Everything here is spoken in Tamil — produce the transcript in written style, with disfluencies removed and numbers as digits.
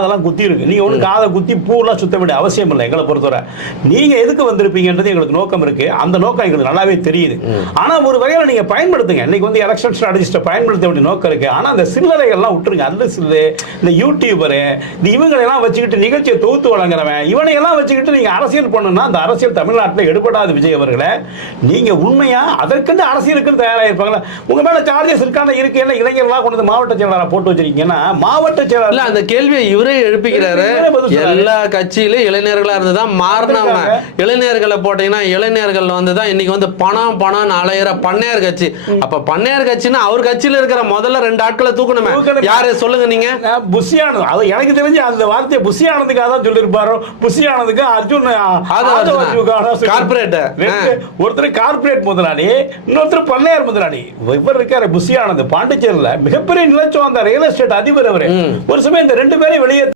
அதெல்லாம் குத்தி இருக்கு. நீங்க ஒண்ணு காதை குத்தி பூலாம் சுத்த வேண்டிய அவசியம் இல்லை. எங்களை பொறுத்தவரை நீங்க எதுக்கு வந்திருப்பீங்கன்றது எங்களுக்கு நோக்கம் இருக்கு. அந்த நோக்கம் எங்களுக்கு நல்லாவே தெரியுது. ஆனா ஒரு வகையில நீங்க பயன்படுத்துங்க. இன்னைக்கு வந்து எலெக்ஷன் ஸ்ட்ராட்டஜிஸ்ட பயன்படுத்த வேண்டிய நோக்கம் இருக்கு. ஆனா அந்த சில்லறைகள்லாம் விட்டுருங்க. அந்த சில்லு இந்த யூடியூபரு இந்த இவங்களெல்லாம் வச்சுக்கிட்டு நிகழ்ச்சியை தொகுத்து வழங்குறவன் இவனையெல்லாம் வச்சுக்கிட்டு நீங்க அரசியல் பண்ணணும்னா அந்த அரசியல் தமிழ்நாட்டில் எடுபடாது. விஜய் அவர்களை நீங்க உண்மையா அதற்கென்று அரசியலுக்கு தயாராயிருப்பாங்களா? உங்க மேல சார்ஜஸ் இருக்கான இருக்கு. என்ன இளைஞர்களா கொண்டு வந்து மாவட்ட செயலாளராக போட்டு வச்சிருக்கீங்கன்னா மாவட்ட செயலாளர் அந்த கேள்வியை எழுப்பிக்கிறாரு. எல்லா கட்சியிலும் இளைஞர்களா இருந்துதான் மாறினவங்க. இளைஞர்களை போட்டீங்கன்னா இளைஞர்கள் வந்துதான் இன்னைக்கு வந்து பணம் பணம் அலையிற பண்ணையார் கட்சி. அப்ப பண்ணையார் கட்சின்னா அவர் கட்சியில இருக்கிற முதல்ல 2 ஆட்களை தூக்கணுமே. யாரு சொல்லுங்க நீங்க? புஷியானது. அது எனக்கு தெரிஞ்சு அந்த வார்த்தையை புஷியானதுக்காக தான் சொல்லியிருப்பாரோ. புஷியானதுக்கு அர்ஜுன் கார்பரேட் ஒருத்தர் கார்பரேட் முதலாளி, இன்னொருத்தர் பண்ணையார் முதலாளி. இவர் இருக்காரு புஷியானது பாண்டிச்சேரியில் மிகப்பெரிய நிலச்சம் அந்த ரியல் எஸ்டேட் அதிபர். அவரு ஒரு சமயம் இந்த 2 பேரை வெளியே